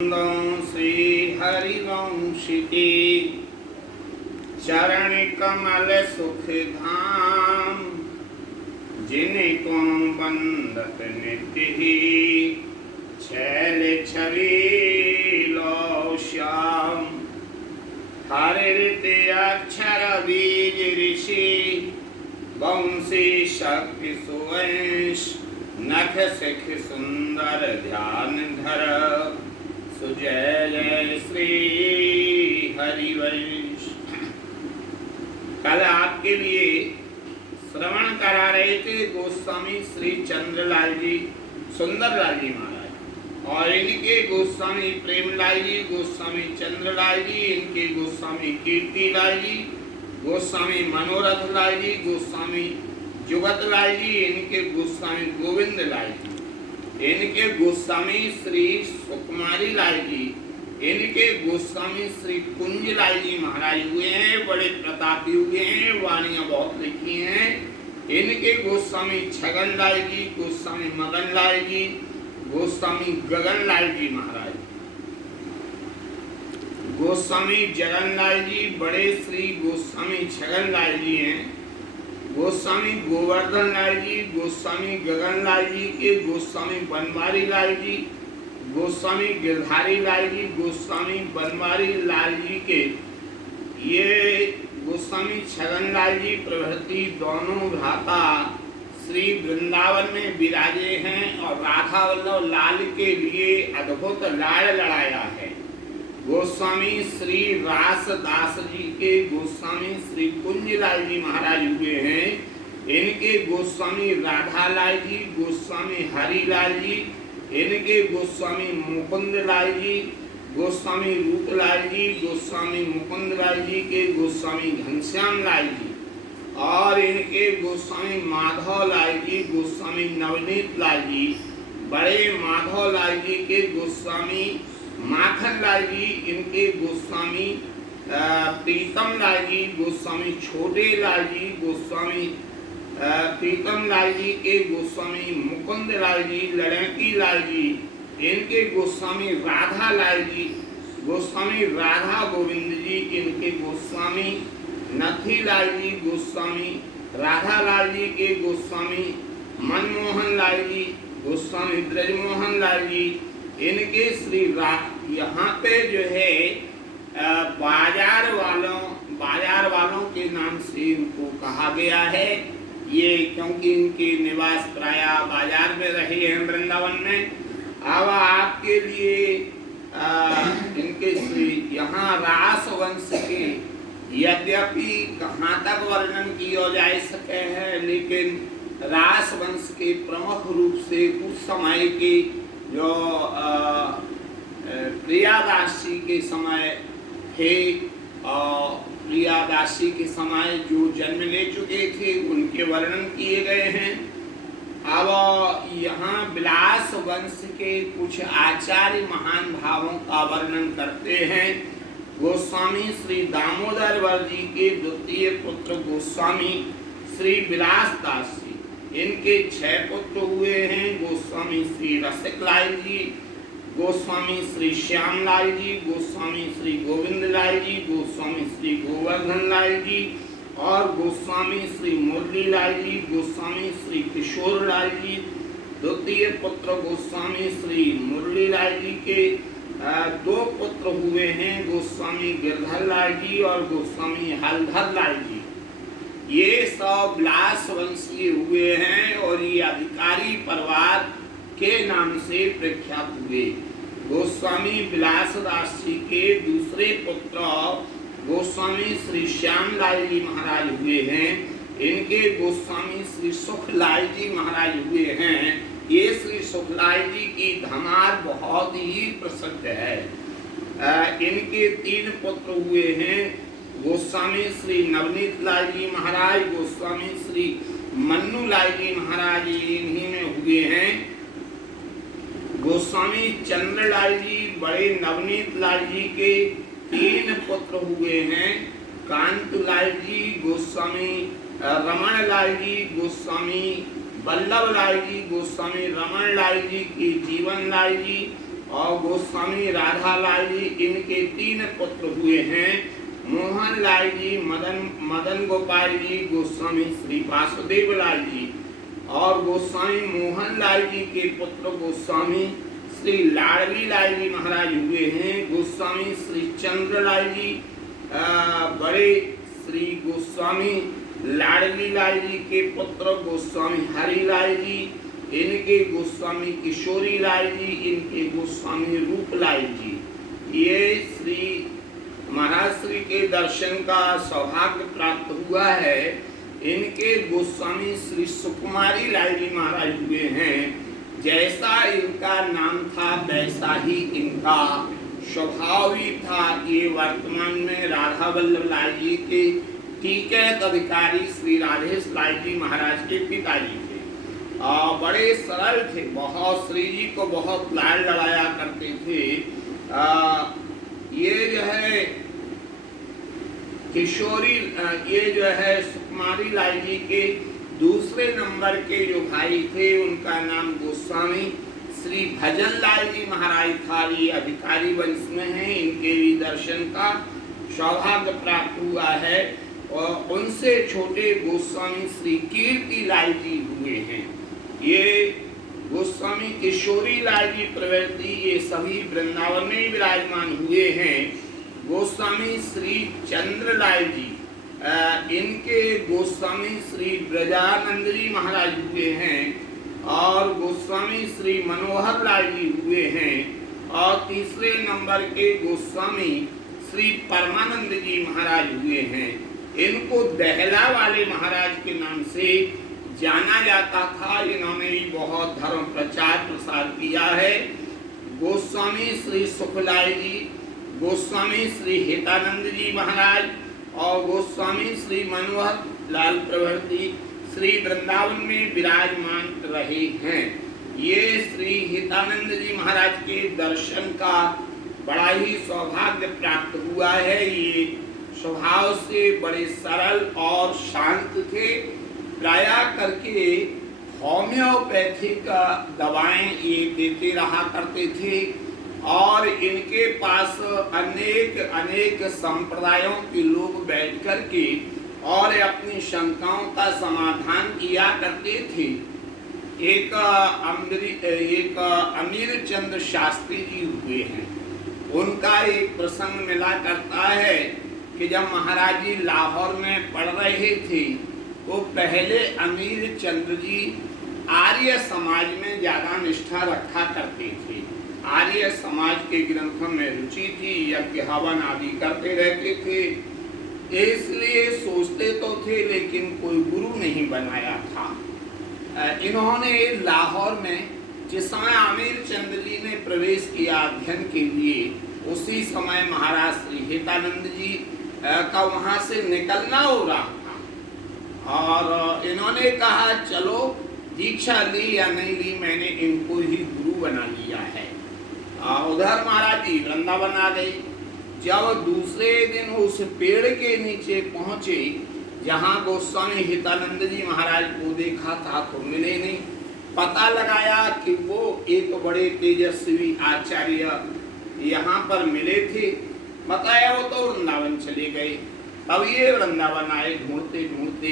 श्री हरिवंश की चरण कमल सुख धाम, जिनको बंदत नित्य ही छैल छबीलो श्याम। हरित अक्षर बीज ऋषि वंशी शक्ति सुवंश, नख सिख सुंदर ध्यान धर, सुजय जय श्री हरिवंश। कल आपके लिए श्रवण करा रहे थे गोस्वामी श्री चंद्रलाल जी, सुंदरलाल जी महाराज, और इनके गोस्वामी प्रेमलाल जी, गोस्वामी चंद्रलाल जी, इनके गोस्वामी कीर्तिलाल जी, गोस्वामी मनोरथ लाल जी, गोस्वामी जुगत लाल जी, इनके गोस्वामी गोविंद लाल जी, इनके गोस्वामी श्री सुकुमारी लाल जी, इनके गोस्वामी श्री कुंज लाल जी महाराज हुए हैं। बड़े प्रतापी हुए हैं, वाणियां बहुत लिखी हैं। इनके गोस्वामी छगन लाल जी, गोस्वामी मगन लाल जी, गोस्वामी गगन लाल जी महाराज, गोस्वामी जगन लाल जी, बड़े श्री गोस्वामी छगन लाल जी हैं। गोस्वामी गोवर्धन लाल जी, गोस्वामी गगन लाल जी के गोस्वामी बनवारी लाल जी, गोस्वामी गिरधारी लाल जी, गोस्वामी बनवारी लाल जी के ये गोस्वामी छगन लाल जी प्रभृति दोनों भ्राता श्री वृंदावन में विराजे हैं और राधा वल्लभ लाल के लिए अद्भुत लाड़ लड़ाया है। गोस्वामी श्री रासदास जी के गोस्वामी श्री कुंजलाल जी महाराज हुए हैं। इनके गोस्वामी राधालाल जी, गोस्वामी हरिलाल जी, इनके गोस्वामी मुकुंदलाल जी, गोस्वामी रूपलाल जी, गोस्वामी मुकुंदलाल जी के गोस्वामी घनश्याम लाल जी, और इनके गोस्वामी माधव लाल जी, गोस्वामी नवनीत लाल जी, बड़े माधव लाल जी के गोस्वामी माखन लाल जी, इनके गोस्वामी प्रीतम लाल जी, गोस्वामी छोटे लाल जी, गोस्वामी प्रीतम लाल जी के गोस्वामी मुकुंद लाल जी, लड़की लाल जी, इनके गोस्वामी राधा लाल जी, गोस्वामी राधा गोविंद जी, इनके गोस्वामी नथी लाल जी, गोस्वामी राधा लाल जी के गोस्वामी मनमोहन लाल जी, गोस्वामी ब्रजमोहन लाल जी, इनके श्री यहाँ पे जो है बाजार वालों के नाम से इनको कहा गया है। ये क्योंकि इनके निवास प्राय बाजार में रहे हैं वृंदावन में। अब आपके लिए इनके श्री यहाँ रास वंश के यद्यपि कहाँ तक वर्णन किया जा सके है, लेकिन रास वंश के प्रमुख रूप से उस समय के जो प्रियादासी के समय थे, और प्रियादासी के समय जो जन्म ले चुके थे उनके वर्णन किए गए हैं। अब यहाँ विलास वंश के कुछ आचार्य महान भावों का वर्णन करते हैं। गोस्वामी श्री दामोदर वर्जी के द्वितीय पुत्र गोस्वामी श्री विलास दास जी, इनके 6 पुत्र हुए हैं। गोस्वामी श्री रसिकलाल जी, गोस्वामी श्री श्यामलाल जी, गोस्वामी श्री गोविंद लाल जी, गोस्वामी श्री गोवर्धन लाल जी, और गोस्वामी श्री मुरली लाल जी, गोस्वामी श्री किशोर लाल जी। द्वितीय पुत्र गोस्वामी श्री मुरली लाल जी के 2 पुत्र हुए हैं, गोस्वामी गिरधर लाल जी और गोस्वामी हलधर लाल जी। ये सब विलास वंशीय हुए हैं और ये अधिकारी परिवार के नाम से प्रख्यात हुए। गोस्वामी विलासदास जी के दूसरे पुत्र गोस्वामी श्री श्यामलाल जी महाराज हुए हैं। इनके गोस्वामी श्री सुखलाल जी महाराज हुए हैं। ये श्री सुखलाल जी की धमार बहुत ही प्रसिद्ध है। इनके 3 पुत्र हुए हैं, गोस्वामी श्री नवनीत लाल जी महाराज, गोस्वामी श्री मन्नू लाल जी महाराज इन्हीं में हुए हैं। गोस्वामी चंद्रलाल जी बड़े नवनीत लाल जी के 3 पुत्र हुए हैं, कांतलाल जी, गोस्वामी रमण लाल जी, गोस्वामी वल्लभ लाल जी, गोस्वामी रमन लाल जी की जीवन लाल जी, और गोस्वामी राधा लाल जी, इनके 3 पुत्र हुए हैं, मोहन लाल जी, मदन गोपाल जी, गोस्वामी श्री वासुदेव लाल जी। और गोस्वामी मोहन लाल जी के पुत्र गोस्वामी श्री लाडली लाल जी महाराज हुए हैं। गोस्वामी श्री चंद्रलाल जी, बड़े श्री गोस्वामी लाडली लाल जी के पुत्र गोस्वामी हरिलाल जी, इनके गोस्वामी किशोरी लाल जी, इनके गोस्वामी रूपलाल जी। ये श्री महाराज श्री के दर्शन का सौभाग्य प्राप्त हुआ है। इनके गोस्वामी श्री सुकुमारी लाल जी महाराज हुए हैं। जैसा इनका नाम था वैसा ही इनका स्वभाव भी था। ये वर्तमान में राधा वल्लभ लाल जी के टिकैत अधिकारी श्री राधेश लाल जी महाराज के पिताजी थे। बड़े सरल थे, बहुत श्री जी को बहुत लाड लड़ाया करते थे। ये जो है किशोरी, ये जो है सुकुमारी लाल जी के दूसरे नंबर के जो भाई थे, उनका नाम गोस्वामी श्री भजन लाल जी महाराज था। ये अधिकारी वंश में हैं, इनके भी दर्शन का सौभाग्य प्राप्त हुआ है। और उनसे छोटे गोस्वामी श्री कीर्ति लाल जी हुए हैं। ये गोस्वामी किशोरी लाल जी प्रवृत्ति, ये सभी वृंदावन में विराजमान हुए हैं। गोस्वामी श्री चंद्रलाल जी, इनके गोस्वामी श्री ब्रजानंद जी महाराज हुए हैं। और गोस्वामी श्री मनोहर लाल जी हुए हैं। और तीसरे नंबर के गोस्वामी श्री परमानंद जी महाराज हुए हैं। इनको दहला वाले महाराज के नाम से जाना जाता था। इन्होंने भी बहुत धर्म प्रचार प्रसार किया है। गोस्वामी श्री सुखलाल जी, गोस्वामी श्री हितानंद जी महाराज और गोस्वामी श्री मनोहर लाल प्रभृति श्री वृंदावन में विराजमान रहे हैं। ये श्री हितानंद जी महाराज के दर्शन का बड़ा ही सौभाग्य प्राप्त हुआ है। ये स्वभाव से बड़े सरल और शांत थे। प्रायः करके होम्योपैथिक दवाएं ये देते रहा करते थे। और इनके पास अनेक संप्रदायों के लोग बैठ कर के और अपनी शंकाओं का समाधान किया करते थे। एक अमीर चंद शास्त्री जी हुए हैं। उनका एक प्रसंग मिला करता है कि जब महाराज जी लाहौर में पढ़ रहे थे तो पहले अमीर चंद्र जी आर्य समाज में ज़्यादा निष्ठा रखा करते थे। आर्य समाज के ग्रंथों में रुचि थी, यज्ञ हवन आदि करते रहते थे। इसलिए सोचते तो थे लेकिन कोई गुरु नहीं बनाया था। इन्होंने लाहौर में जिस समय आमिर चंद्र जी ने प्रवेश किया अध्ययन के लिए, उसी समय महाराज श्री हितानंद जी का वहाँ से निकलना हो रहा था। और इन्होंने कहा चलो दीक्षा ली या नहीं ली, मैंने इनको ही गुरु बना लिया है। उधर महाराज जी वृंदावन आ गए। जब दूसरे दिन उस पेड़ के नीचे पहुँचे जहाँ गोस्वामी हितानंद जी महाराज को देखा था तो मिले नहीं। पता लगाया कि वो एक बड़े तेजस्वी आचार्य यहाँ पर मिले थे। बताया वो तो वृंदावन चले गए। तब ये वृंदावन आए ढूंढते ढूंढते,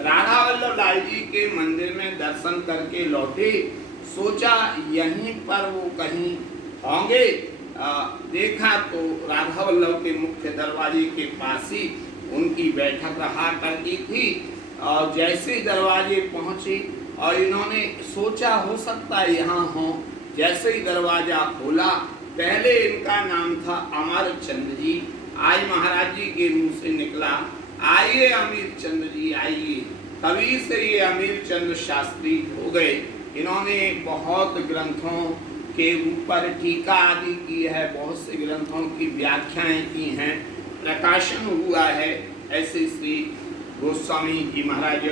राधा वल्लभ लाल जी के मंदिर में दर्शन करके लौटे। सोचा यहीं पर वो कहीं होंगे। देखा तो राधा वल्लभ के मुख्य दरवाजे के पास ही उनकी बैठक रहा करती थी। और जैसे ही दरवाजे पहुँचे और इन्होंने सोचा हो सकता है यहाँ हो, जैसे ही दरवाजा खोला, पहले इनका नाम था अमर चंद्र जी। आज महाराज जी के मुंह से निकला, आइए अमीर चंद्र जी आइए। तभी से ये अमीर चंद्र शास्त्री हो गए। इन्होंने बहुत ग्रंथों के ऊपर टीका आदि की है, बहुत से ग्रंथों की व्याख्याएं की हैं, प्रकाशन हुआ है। ऐसे श्री गोस्वामी जी महाराज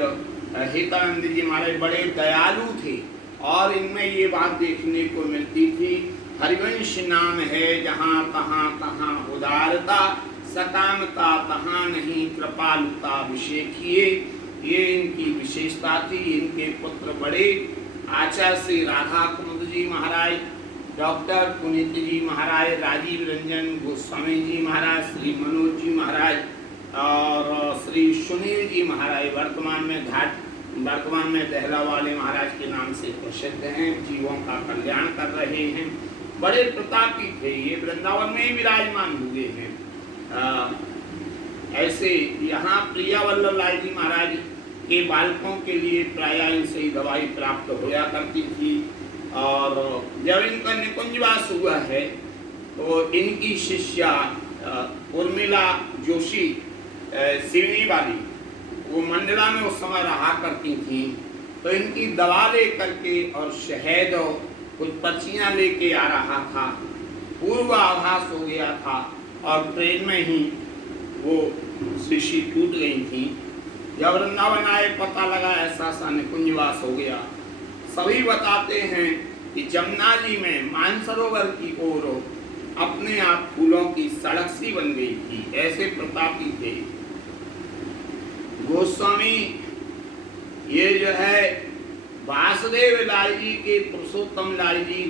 हितानंद जी महाराज बड़े दयालु थे। और इनमें ये बात देखने को मिलती थी, हरिवंश नाम है जहाँ तहाँ तहाँ उदारता, सकामता तहाँ नहीं कृपालुता विशेखिए। ये इनकी विशेषता थी। इनके पुत्र बड़े आचार्य श्री राधा कुमुद जी महाराज डॉक्टर पुनीत जी महाराज, राजीव रंजन गोस्वामी जी महाराज, श्री मनोज जी महाराज और श्री सुनील जी महाराज वर्तमान में दहला वाले महाराज के नाम से प्रसिद्ध हैं, जीवों का कल्याण कर रहे हैं, बड़े प्रतापी थे, ये वृंदावन में ही विराजमान हुए हैं। ऐसे यहाँ प्रिया वल्लभ लाल जी महाराज के बालकों के लिए प्राय इनसे ही दवाई प्राप्त होया करती थी, और जब इनका निकुंजवास हुआ है तो इनकी शिष्या उर्मिला जोशी सिवनी वाली, वो मंडला में उस समय रहा करती थी, तो इनकी दवा ले करके और शहद और कुछ पर्चियाँ लेके आ रहा था, पूर्वाभास हो गया था और ट्रेन में ही वो शीशी टूट गई थी। जब वृंदावन आए पता लगा ऐसा सा निकुंजवास हो गया। सभी बताते हैं कि जमुना जी में मानसरोवर की ओर अपने आप फूलों की सड़क सी बन गई थी, ऐसे प्रतापी थे गोस्वामी। ये जो है वासुदेव लाल जी के पुरुषोत्तम लाल जी,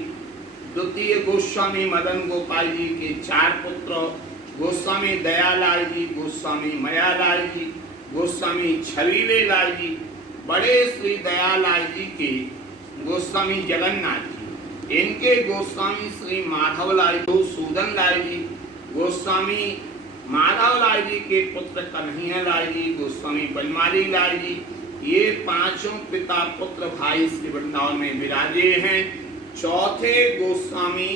द्वितीय गोस्वामी मदन गोपाल जी के 4 पुत्र, गोस्वामी दयालाल जी, गोस्वामी मयालाल जी, गोस्वामी छवीले लाल जी, बड़े श्री दयालाल जी के गोस्वामी जगन्नाथ जी, इनके गोस्वामी श्री माधवलाल जी, सूदन लाल जी, गोस्वामी माधवलाल जी के पुत्र कन्हैया लाल जी, गोस्वामी बनमाली लाल जी, ये 5 पिता पुत्र भाई श्री वृंदावन में विराजे हैं। चौथे गोस्वामी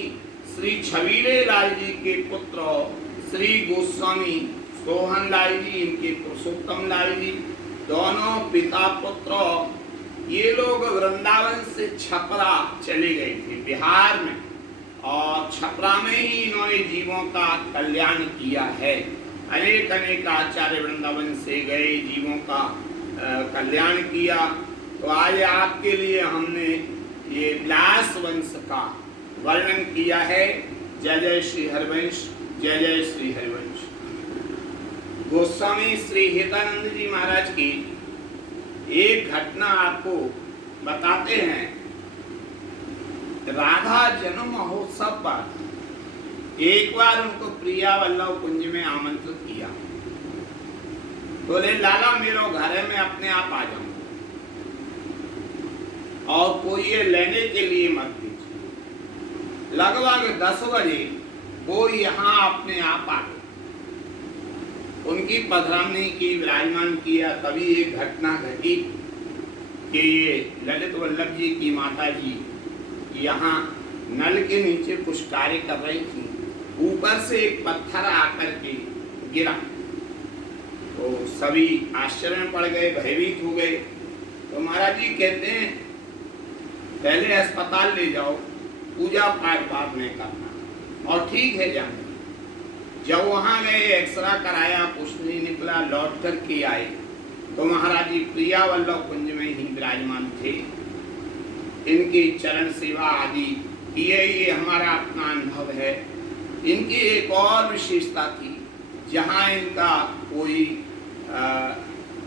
श्री छवीले लाल जी के पुत्र श्री गोस्वामी सोहन लाल जी, इनके पुरुषोत्तम लाल जी, दोनों पिता पुत्र, ये लोग वृंदावन से छपरा चले गए थे बिहार में, और छपरा में ही इन्होंने जीवों का कल्याण किया है। अनेक अनेक आचार्य वृंदावन से गए, जीवों का कल्याण किया। तो आज आपके लिए हमने ये व्यास वंश का वर्णन किया है। जय जय श्री हरिवंश, जय जय श्री हरिवंश। गोस्वामी श्री हितानंद जी महाराज की एक घटना आपको बताते हैं। राधा जन्म महोत्सव पर एक बार उनको प्रिया वल्लभ कुंज में आमंत्रित किया। बोले लाला मेरो घर है, मैं अपने आप आ जाऊंगा और कोई ये लेने के लिए मत दीजिए। लगभग 10 बजे वो यहाँ अपने आप आ गए, उनकी पधरामनी की, विराजमान किया। तभी एक घटना घटी कि ये ललित वल्लभ जी की माता जी यहाँ नल के नीचे कुछ कार्य कर रही थी, ऊपर से एक पत्थर आकर के गिरा, तो सभी आश्चर्य में पड़ गए, भयभीत हो गए। तो महाराज जी कहते हैं पहले अस्पताल ले जाओ, पूजा पाठ बाद में करना, और ठीक है जाने। जब वहां गए, एक्सरा कराया, कुछ नहीं निकला, लौट कर के आए तो महाराज जी प्रिया वल्लभ कुंज में ही विराजमान थे। इनकी चरण सेवा आदि ये हमारा अपना अनुभव है। इनकी एक और विशेषता थी, जहाँ इनका कोई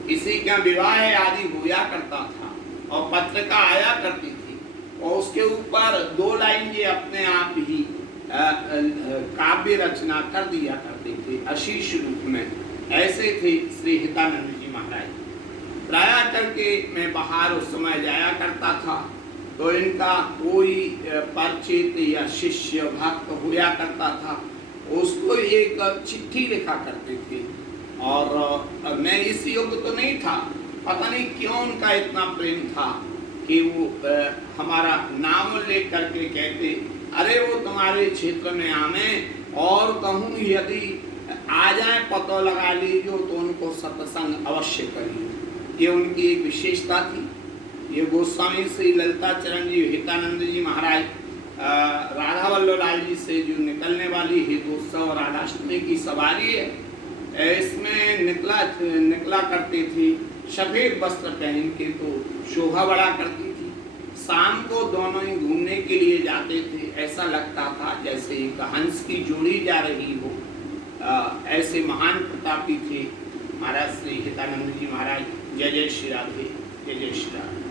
किसी का विवाह आदि हुआ करता था और पत्रिका आया करती थी, और उसके ऊपर 2 लाइन ये अपने आप ही काव्य रचना कर दिया करते थे आशीष रूप में। ऐसे थे श्री हितानंद जी महाराज। प्राय करके मैं बाहर उस समय जाया करता था, तो इनका कोई परिचित या शिष्य भक्त हुआ करता था, उसको एक चिट्ठी लिखा करते थे। और मैं इस युग तो नहीं था, पता नहीं क्यों उनका इतना प्रेम था कि वो हमारा नाम ले करके कहते, अरे वो तुम्हारे क्षेत्र में आवे, और कहूँ यदि आ जाए पता लगा लीजिए तो उनको सत्संग अवश्य करिए। ये उनकी एक विशेषता थी। ये गोस्वामी श्री ललिता चरण जी हितानंद जी महाराज राधा वल्लभ लाल जी से जो निकलने वाली हेतोत्सव राधाष्टमी की सवारी है, इसमें निकला करते थे सफेद वस्त्र पहन के, तो शोभा बढ़ा करती थी। शाम को दोनों ही घूमने के लिए जाते थे, ऐसा लगता था जैसे एक हंस की जोड़ी जा रही हो। ऐसे महान प्रतापी थे महाराज श्री हितानंद जी महाराज। जय जय श्री राधे, जय जय श्री राधे।